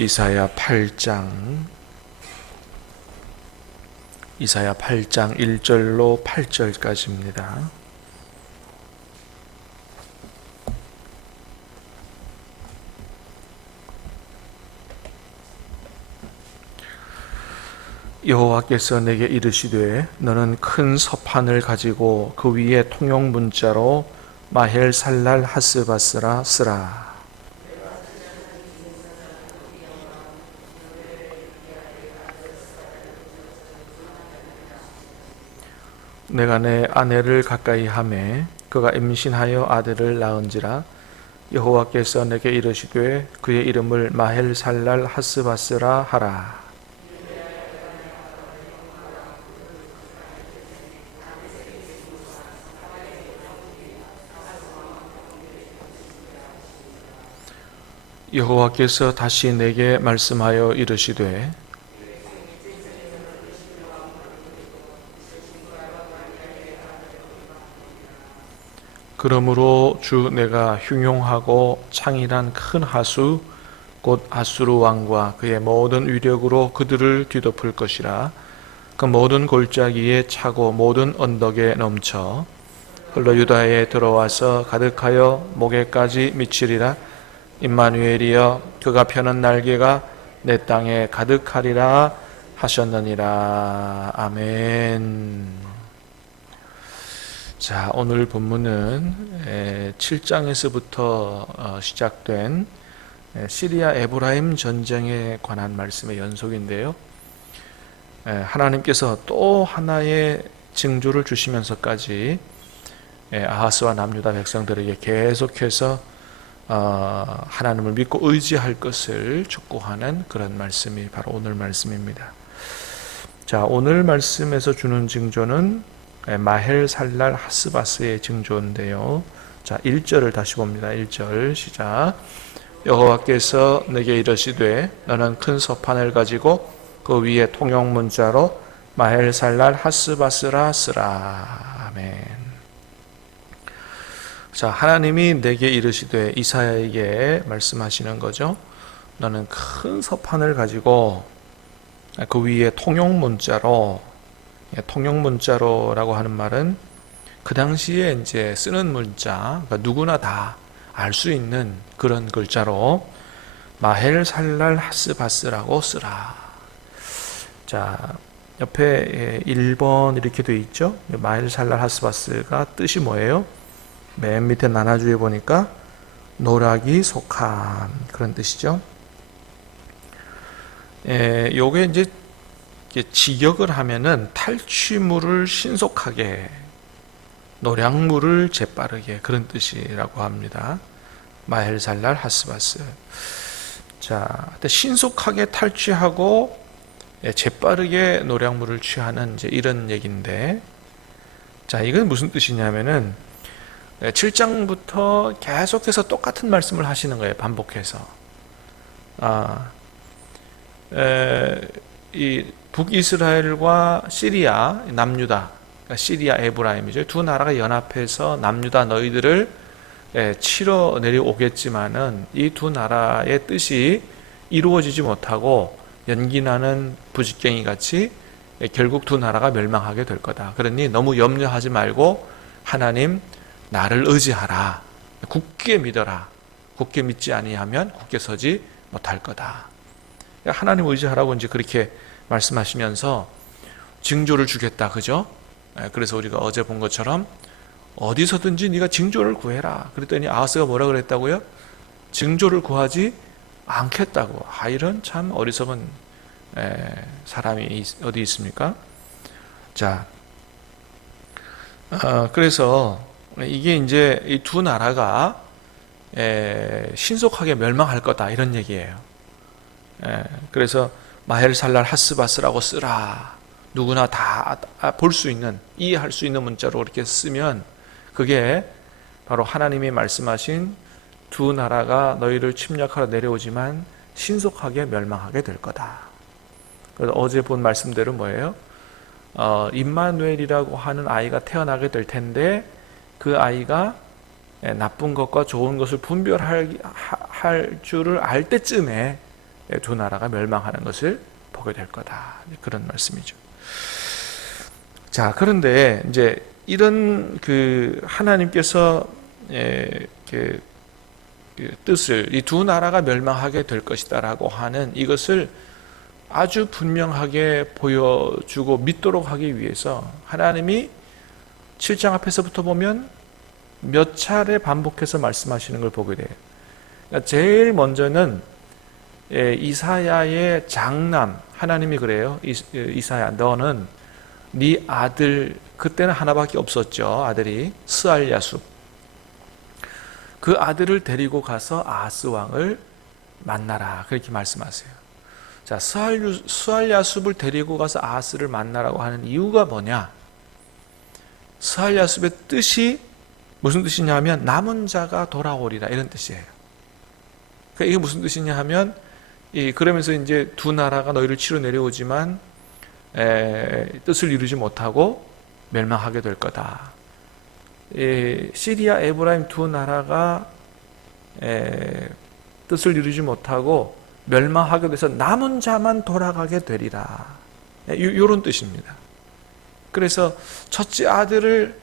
이사야 8장 1절로 8절까지입니다. 여호와께서 내게 이르시되 너는 큰 서판을 가지고 그 위에 통용 문자로 마헬살랄 하스바스라 쓰라. 내가 내 아내를 가까이 하매 그가 임신하여 아들을 낳은지라. 여호와께서 내게 이르시되 그의 이름을 마헬살랄 하스바스라 하라. 여호와께서 다시 내게 말씀하여 이르시되 그러므로 주 내가 흉용하고 창일한 큰 하수 곧 아수르 왕과 그의 모든 위력으로 그들을 뒤덮을 것이라. 그 모든 골짜기에 차고 모든 언덕에 넘쳐 흘러 유다에 들어와서 가득하여 목에까지 미치리라. 임마누엘이여 그가 펴는 날개가 내 땅에 가득하리라 하셨느니라. 아멘. 자, 오늘 본문은 7장에서부터 시작된 시리아 에브라임 전쟁에 관한 말씀의 연속인데요. 하나님께서 또 하나의 징조를 주시면서까지 아하스와 남유다 백성들에게 계속해서 하나님을 믿고 의지할 것을 촉구하는 그런 말씀이 바로 오늘 말씀입니다. 자, 오늘 말씀에서 주는 징조는 마헬살랄 하스바스의 징조인데요. 자, 1절을 다시 봅니다. 1절 시작. 여호와께서 내게 이르시되 너는 큰 서판을 가지고 그 위에 통용 문자로 마헬살랄 하스바스라 쓰라. 아멘. 자, 하나님이 내게 이르시되 이사야에게 말씀하시는 거죠. 너는 큰 서판을 가지고 그 위에 통용 문자로라고 하는 말은 그 당시에 이제 쓰는 문자, 그러니까 누구나 다 알 수 있는 그런 글자로 마헬살랄 하스바스라고 쓰라. 자, 옆에 1번 이렇게 되어 있죠. 마헬살랄 하스바스가 뜻이 뭐예요? 맨 밑에 나눠주에 보니까 노락이 속한 그런 뜻이죠. 요게 이제 직역을 하면은 탈취물을 신속하게, 노량물을 재빠르게, 그런 뜻이라고 합니다. 마헬살랄 하스바스. 자, 신속하게 탈취하고 재빠르게 노량물을 취하는 이제 이런 얘기인데, 자, 이건 무슨 뜻이냐면은 7장부터 계속해서 똑같은 말씀을 하시는 거예요. 반복해서. 이 북이스라엘과 시리아, 남유다, 그러니까 시리아 에브라임이죠. 두 나라가 연합해서 남유다 너희들을 치러 내려오겠지만은 이 두 나라의 뜻이 이루어지지 못하고 연기나는 부직갱이 같이 결국 두 나라가 멸망하게 될 거다. 그러니 너무 염려하지 말고 하나님 나를 의지하라. 굳게 믿어라. 굳게 믿지 아니하면 굳게 서지 못할 거다. 하나님 의지하라고 이제 그렇게 말씀하시면서 징조를 주겠다. 그죠? 그래서 우리가 어제 본 것처럼 어디서든지 네가 징조를 구해라. 그랬더니 아하스가 뭐라 그랬다고요? 징조를 구하지 않겠다고. 이런 참 어리석은 사람이 어디 있습니까? 자, 그래서 이게 이제 이 두 나라가 신속하게 멸망할 거다 이런 얘기예요. 그래서 마헬살랄 하스바스라고 쓰라. 누구나 다 볼 수 있는, 이해할 수 있는 문자로 이렇게 쓰면 그게 바로 하나님이 말씀하신 두 나라가 너희를 침략하러 내려오지만 신속하게 멸망하게 될 거다. 그래서 어제 본 말씀대로 뭐예요? 임마누엘이라고 하는 아이가 태어나게 될 텐데 그 아이가 나쁜 것과 좋은 것을 분별할 줄을 알 때쯤에 두 나라가 멸망하는 것을 보게 될 거다. 그런 말씀이죠. 자, 그런데 이제 이런 그 하나님께서 그 뜻을 이 두 나라가 멸망하게 될 것이다라고 하는 이것을 아주 분명하게 보여주고 믿도록 하기 위해서 하나님이 7장 앞에서부터 보면 몇 차례 반복해서 말씀하시는 걸 보게 돼요. 그러니까 제일 먼저는 이사야의 장남, 하나님이 그래요. 이사야, 너는 네 아들, 그때는 하나밖에 없었죠. 아들이 스알야숲. 그 아들을 데리고 가서 아하스 왕을 만나라. 그렇게 말씀하세요. 자, 스알야숲을 데리고 가서 아하스를 만나라고 하는 이유가 뭐냐? 스알야숲의 뜻이 무슨 뜻이냐 하면 남은 자가 돌아오리라, 이런 뜻이에요. 그러니까 이게 무슨 뜻이냐 하면 그러면서 이제 두 나라가 너희를 치러 내려오지만 뜻을 이루지 못하고 멸망하게 될 거다. 시리아, 에브라임 두 나라가 뜻을 이루지 못하고 멸망하게 돼서 남은 자만 돌아가게 되리라. 이런 뜻입니다. 그래서 첫째 아들을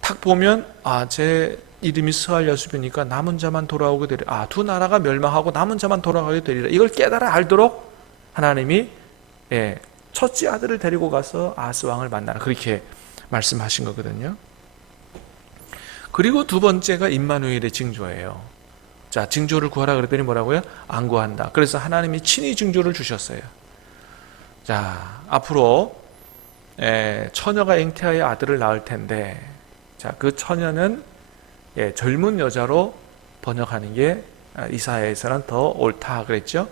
딱 보면 제 이름이 스알야숲이니까 남은 자만 돌아오게 되리라. 두 나라가 멸망하고 남은 자만 돌아가게 되리라. 이걸 깨달아 알도록 하나님이 첫째 아들을 데리고 가서 아하스 왕을 만나라. 그렇게 말씀하신 거거든요. 그리고 두 번째가 임마누엘의 징조예요. 자, 징조를 구하라 그랬더니 뭐라고요? 안 구한다. 그래서 하나님이 친히 징조를 주셨어요. 자, 앞으로 처녀가 잉태하여 아들을 낳을 텐데, 자, 그 처녀는 젊은 여자로 번역하는 게 이사야에서는 더 옳다 그랬죠.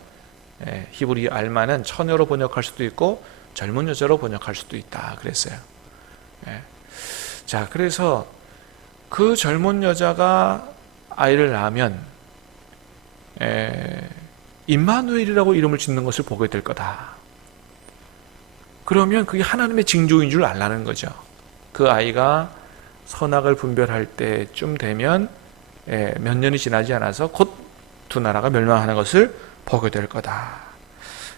히브리 알마는 처녀로 번역할 수도 있고 젊은 여자로 번역할 수도 있다 그랬어요. 자, 그래서 그 젊은 여자가 아이를 낳으면 임마누엘이라고 이름을 짓는 것을 보게 될 거다. 그러면 그게 하나님의 징조인 줄 알라는 거죠. 그 아이가 선악을 분별할 때쯤 되면 몇 년이 지나지 않아서 곧 두 나라가 멸망하는 것을 보게 될 거다.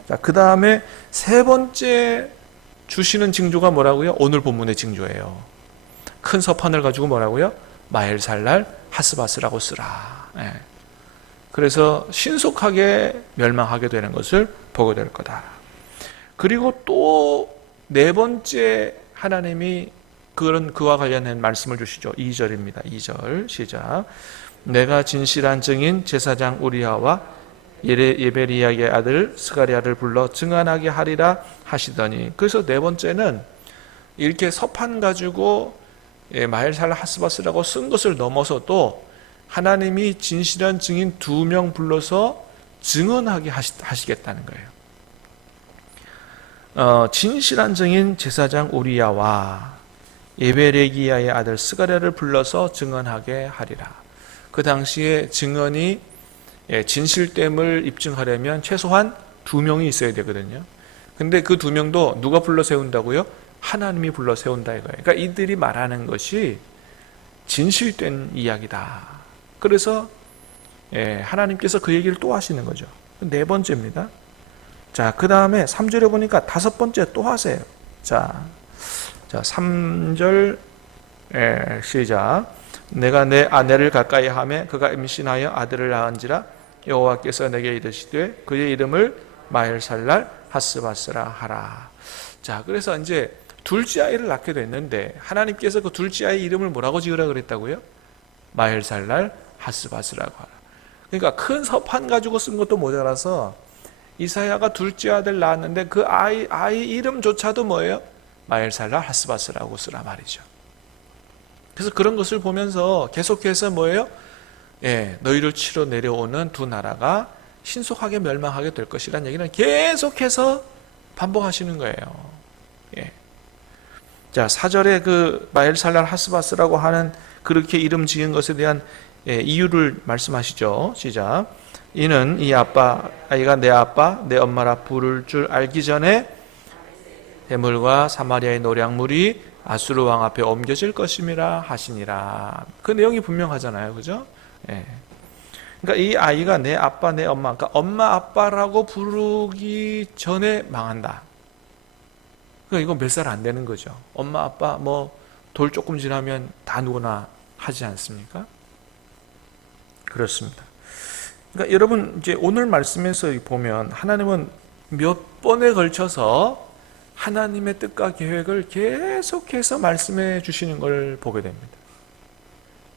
자, 그 다음에 세 번째 주시는 징조가 뭐라고요? 오늘 본문의 징조예요. 큰 서판을 가지고 뭐라고요? 마헬살랄 하스바스라고 쓰라. 그래서 신속하게 멸망하게 되는 것을 보게 될 거다. 그리고 또 네 번째 하나님이 그와 관련된 말씀을 주시죠. 2절입니다. 2절 시작. 내가 진실한 증인 제사장 우리야와 예베리야의 아들 스가랴를 불러 증언하게 하리라 하시더니, 그래서 네 번째는 이렇게 서판 가지고 마헬살라 하스바스라고 쓴 것을 넘어서도 하나님이 진실한 증인 2명 불러서 증언하게 하시겠다는 거예요. 진실한 증인 제사장 우리야와 예베레기야의 아들 스가랴를 불러서 증언하게 하리라. 그 당시에 증언이 진실됨을 입증하려면 최소한 2명이 있어야 되거든요. 근데 그 2명도 누가 불러 세운다고요? 하나님이 불러 세운다 이거예요. 그러니까 이들이 말하는 것이 진실된 이야기다. 그래서 하나님께서 그 얘기를 또 하시는 거죠. 네 번째입니다. 자, 그 다음에 3절에 보니까 다섯 번째 또 하세요. 자 3절 시작. 내가 내 아내를 가까이 하매 그가 임신하여 아들을 낳은지라 여호와께서 내게 이르시되 그의 이름을 마헬살랄 하스바스라 하라. 자, 그래서 이제 둘째 아이를 낳게 됐는데 하나님께서 그 둘째 아이 이름을 뭐라고 지으라 그랬다고요? 마헬살랄 하스바스라고 하라. 그러니까 큰 서판 가지고 쓴 것도 모자라서 이사야가 둘째 아들 낳았는데 그 아이 이름조차도 뭐예요? 마헬살랄 하스바스라고 쓰라 말이죠. 그래서 그런 것을 보면서 계속해서 뭐예요? 너희를 치러 내려오는 두 나라가 신속하게 멸망하게 될 것이라는 얘기는 계속해서 반복하시는 거예요. 자, 4절에 그 마헬살랄 하스바스라고 하는 그렇게 이름 지은 것에 대한 이유를 말씀하시죠. 시작. 이는 이 아이가 내 아빠 내 엄마라 부를 줄 알기 전에 해물과 사마리아의 노량물이 아수르 왕 앞에 옮겨질 것임이라 하시니라. 그 내용이 분명하잖아요. 그죠? 그러니까 이 아이가 내 아빠, 내 엄마, 그러니까 엄마, 아빠라고 부르기 전에 망한다. 그러니까 이거 몇 살 안 되는 거죠. 엄마, 아빠, 뭐 돌 조금 지나면 다 누구나 하지 않습니까? 그렇습니다. 그러니까 여러분 이제 오늘 말씀에서 보면 하나님은 몇 번에 걸쳐서 하나님의 뜻과 계획을 계속해서 말씀해 주시는 걸 보게 됩니다.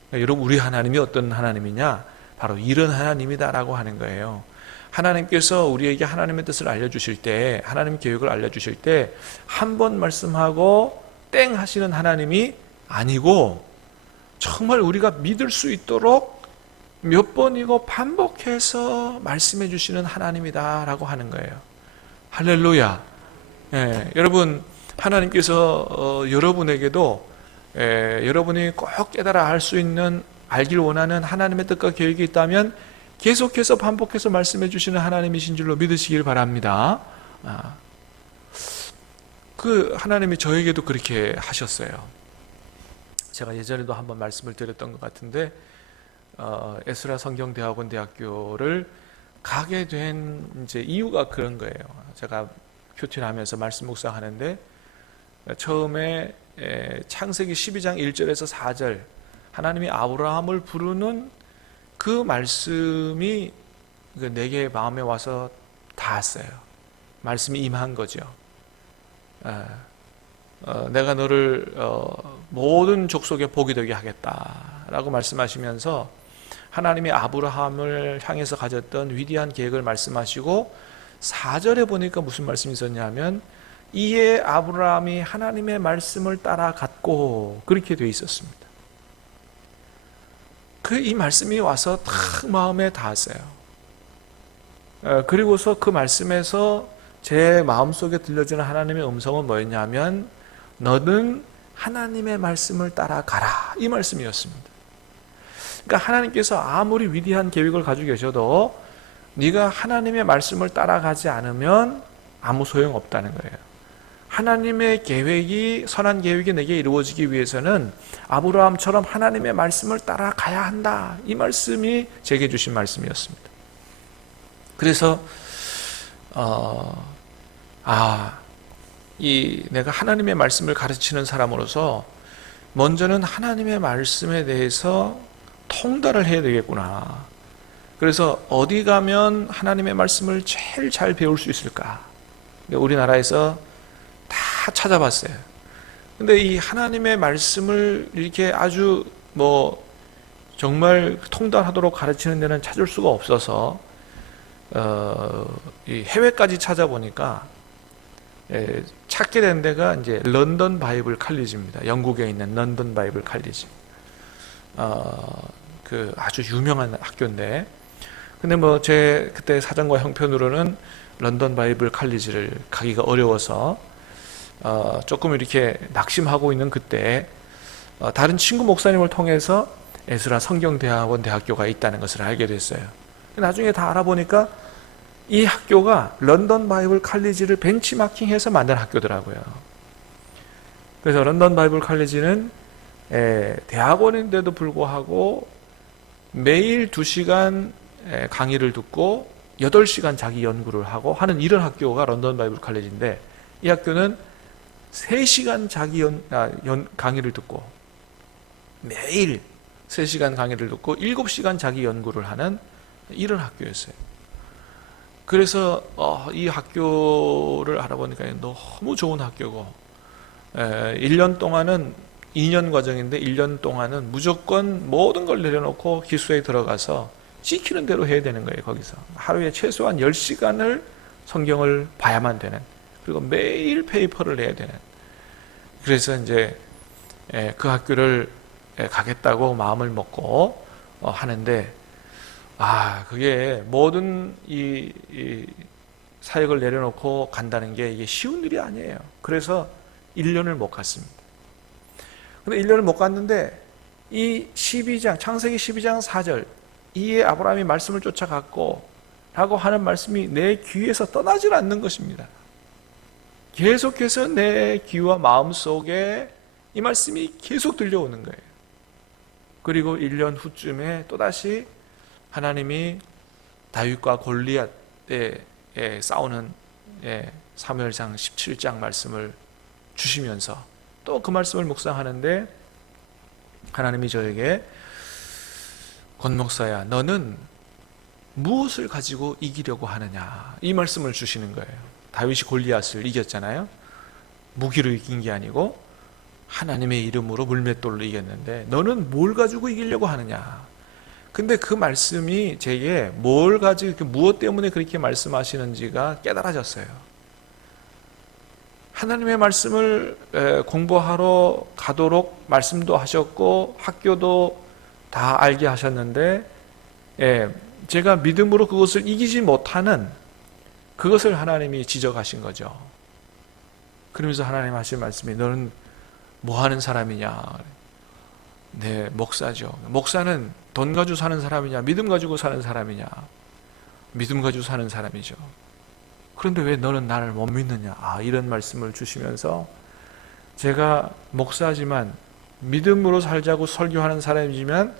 그러니까 여러분 우리 하나님이 어떤 하나님이냐? 바로 이런 하나님이다라고 하는 거예요. 하나님께서 우리에게 하나님의 뜻을 알려주실 때, 하나님 계획을 알려주실 때 한 번 말씀하고 땡 하시는 하나님이 아니고 정말 우리가 믿을 수 있도록 몇 번이고 반복해서 말씀해 주시는 하나님이다라고 하는 거예요. 할렐루야. 여러분 하나님께서 여러분에게도 여러분이 꼭 깨달아 알 수 있는 알길 원하는 하나님의 뜻과 계획이 있다면 계속해서 반복해서 말씀해 주시는 하나님이신 줄로 믿으시길 바랍니다. 그 하나님이 저에게도 그렇게 하셨어요. 제가 예전에도 한번 말씀을 드렸던 것 같은데 에스라 성경대학원 대학교를 가게 된 이제 이유가 그런 거예요. 제가 큐티하면서 말씀 묵상하는데 처음에 창세기 12장 1절에서 4절 하나님이 아브라함을 부르는 그 말씀이 내게 마음에 와서 닿았어요. 말씀이 임한 거죠. 내가 너를 모든 족속의 복이 되게 하겠다라고 말씀하시면서 하나님이 아브라함을 향해서 가졌던 위대한 계획을 말씀하시고 4절에 보니까 무슨 말씀이 있었냐면 이에 아브라함이 하나님의 말씀을 따라갔고 그렇게 되어 있었습니다. 이 말씀이 와서 탁 마음에 닿았어요. 그리고서 그 말씀에서 제 마음속에 들려주는 하나님의 음성은 뭐였냐면 너는 하나님의 말씀을 따라가라 이 말씀이었습니다. 그러니까 하나님께서 아무리 위대한 계획을 가지고 계셔도 네가 하나님의 말씀을 따라가지 않으면 아무 소용없다는 거예요. 하나님의 계획이 선한 계획이 내게 이루어지기 위해서는 아브라함처럼 하나님의 말씀을 따라가야 한다. 이 말씀이 제게 주신 말씀이었습니다. 그래서 내가 하나님의 말씀을 가르치는 사람으로서 먼저는 하나님의 말씀에 대해서 통달을 해야 되겠구나. 그래서 어디 가면 하나님의 말씀을 제일 잘 배울 수 있을까? 우리나라에서 다 찾아봤어요. 근데 이 하나님의 말씀을 이렇게 아주 정말 통달하도록 가르치는 데는 찾을 수가 없어서 이 해외까지 찾아보니까 찾게 된 데가 이제 런던 바이블 칼리지입니다. 영국에 있는 런던 바이블 칼리지. 그 아주 유명한 학교인데, 근데 제 그때 사정과 형편으로는 런던 바이블 칼리지를 가기가 어려워서 조금 이렇게 낙심하고 있는 그때 다른 친구 목사님을 통해서 에스라 성경대학원 대학교가 있다는 것을 알게 됐어요. 나중에 다 알아보니까 이 학교가 런던 바이블 칼리지를 벤치마킹해서 만든 학교더라고요. 그래서 런던 바이블 칼리지는 대학원인데도 불구하고 매일 2시간 강의를 듣고 8시간 자기 연구를 하고 하는 이런 학교가 런던 바이블 칼리지인데, 이 학교는 3시간 자기 강의를 듣고 매일 3시간 강의를 듣고 7시간 자기 연구를 하는 이런 학교였어요. 그래서 이 학교를 알아보니까 너무 좋은 학교고 1년 동안은 2년 과정인데 1년 동안은 무조건 모든 걸 내려놓고 기수에 들어가서 시키는 대로 해야 되는 거예요. 거기서 하루에 최소한 10시간을 성경을 봐야만 되는, 그리고 매일 페이퍼를 내야 되는. 그래서 이제 그 학교를 가겠다고 마음을 먹고 하는데, 그게 모든 이 사역을 내려놓고 간다는 게 이게 쉬운 일이 아니에요. 그래서 1년을 못 갔습니다. 근데 1년을 못 갔는데 이 12장, 창세기 12장 4절, 이에 아브라함이 말씀을 쫓아갔고 라고 하는 말씀이 내 귀에서 떠나질 않는 것입니다. 계속해서 내 귀와 마음 속에 이 말씀이 계속 들려오는 거예요. 그리고 1년 후쯤에 또다시 하나님이 다윗과 골리앗에 싸우는 사무엘상 17장 말씀을 주시면서 또 그 말씀을 묵상하는데 하나님이 저에게 권 목사야, 너는 무엇을 가지고 이기려고 하느냐, 이 말씀을 주시는 거예요. 다윗이 골리앗을 이겼잖아요. 무기로 이긴 게 아니고 하나님의 이름으로 물맷돌로 이겼는데 너는 뭘 가지고 이기려고 하느냐. 근데 그 말씀이 제게 뭘 가지고, 무엇 때문에 그렇게 말씀하시는지가 깨달아졌어요. 하나님의 말씀을 공부하러 가도록 말씀도 하셨고 학교도 다 알게 하셨는데 제가 믿음으로 그것을 이기지 못하는 그것을 하나님이 지적하신 거죠. 그러면서 하나님 하신 말씀이 너는 뭐 하는 사람이냐. 네, 목사죠. 목사는 돈 가지고 사는 사람이냐, 믿음 가지고 사는 사람이냐. 믿음 가지고 사는 사람이죠. 그런데 왜 너는 나를 못 믿느냐. 이런 말씀을 주시면서 제가 목사지만 믿음으로 살자고 설교하는 사람이지만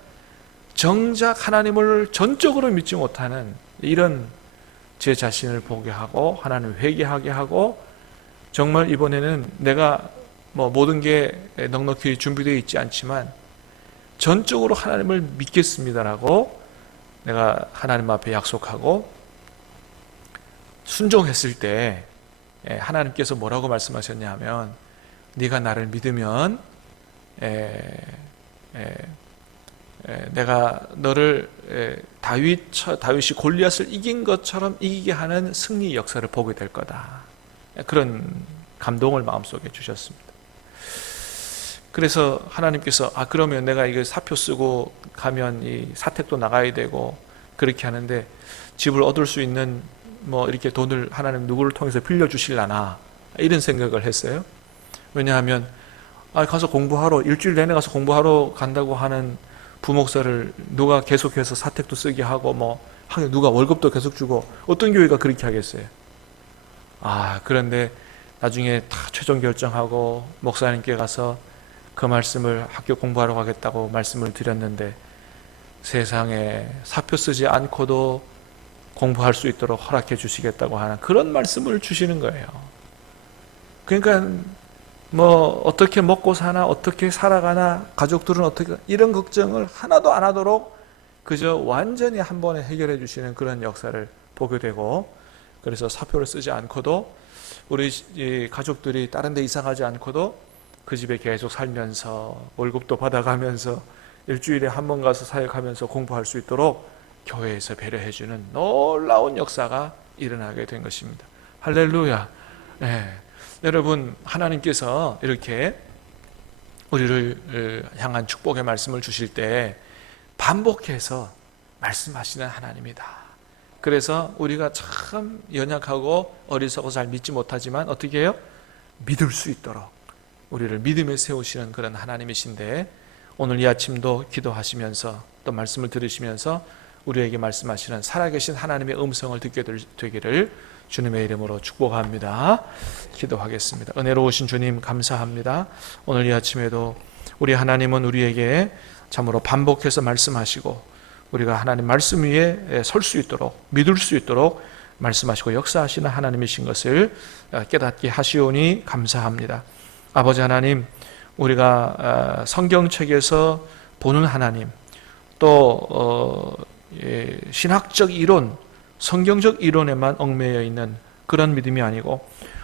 정작 하나님을 전적으로 믿지 못하는 이런 제 자신을 보게 하고 하나님을 회개하게 하고, 정말 이번에는 내가 모든 게 넉넉히 준비되어 있지 않지만 전적으로 하나님을 믿겠습니다라고 내가 하나님 앞에 약속하고 순종했을 때 하나님께서 뭐라고 말씀하셨냐 하면, 네가 나를 믿으면 내가 너를 다윗이 골리앗을 이긴 것처럼 이기게 하는 승리 역사를 보게 될 거다. 그런 감동을 마음속에 주셨습니다. 그래서 하나님께서 그러면 내가 이거 사표 쓰고 가면 이 사택도 나가야 되고 그렇게 하는데 집을 얻을 수 있는 이렇게 돈을 하나님 누구를 통해서 빌려주실라나, 이런 생각을 했어요. 왜냐하면 가서 공부하러, 일주일 내내 가서 공부하러 간다고 하는 부목사를 누가 계속해서 사택도 쓰게 하고 누가 월급도 계속 주고 어떤 교회가 그렇게 하겠어요. 그런데 나중에 다 최종 결정하고 목사님께 가서 그 말씀을 학교 공부하러 가겠다고 말씀을 드렸는데 세상에 사표 쓰지 않고도 공부할 수 있도록 허락해 주시겠다고 하는 그런 말씀을 주시는 거예요. 그러니까 어떻게 먹고 사나, 어떻게 살아가나, 가족들은 어떻게, 이런 걱정을 하나도 안 하도록 그저 완전히 한 번에 해결해 주시는 그런 역사를 보게 되고, 그래서 사표를 쓰지 않고도 우리 가족들이 다른 데 이사 가지 않고도 그 집에 계속 살면서 월급도 받아가면서 일주일에 한 번 가서 사역하면서 공부할 수 있도록 교회에서 배려해 주는 놀라운 역사가 일어나게 된 것입니다. 할렐루야. 여러분, 하나님께서 이렇게 우리를 향한 축복의 말씀을 주실 때 반복해서 말씀하시는 하나님이다. 그래서 우리가 참 연약하고 어리석어 잘 믿지 못하지만 어떻게 해요? 믿을 수 있도록 우리를 믿음에 세우시는 그런 하나님이신데, 오늘 이 아침도 기도하시면서 또 말씀을 들으시면서 우리에게 말씀하시는 살아계신 하나님의 음성을 듣게 되기를 주님의 이름으로 축복합니다. 기도하겠습니다. 은혜로우신 주님 감사합니다. 오늘 이 아침에도 우리 하나님은 우리에게 참으로 반복해서 말씀하시고 우리가 하나님 말씀 위에 설 수 있도록, 믿을 수 있도록 말씀하시고 역사하시는 하나님이신 것을 깨닫게 하시오니 감사합니다. 아버지 하나님, 우리가 성경책에서 보는 하나님, 또 신학적 이론, 성경적 이론에만 얽매여 있는 그런 믿음이 아니고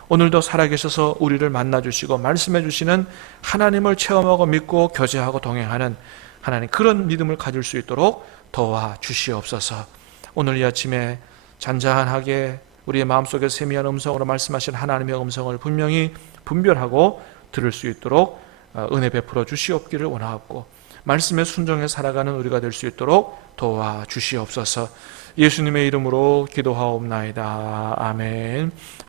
오늘도 살아계셔서 우리를 만나주시고 말씀해 주시는 하나님을 체험하고 믿고 교제하고 동행하는 하나님, 그런 믿음을 가질 수 있도록 도와주시옵소서. 오늘 이 아침에 잔잔하게 우리의 마음속에 세미한 음성으로 말씀하신 하나님의 음성을 분명히 분별하고 들을 수 있도록 은혜 베풀어 주시옵기를 원하옵고, 말씀에 순종해 살아가는 우리가 될 수 있도록 도와주시옵소서. 예수님의 이름으로 기도하옵나이다. 아멘.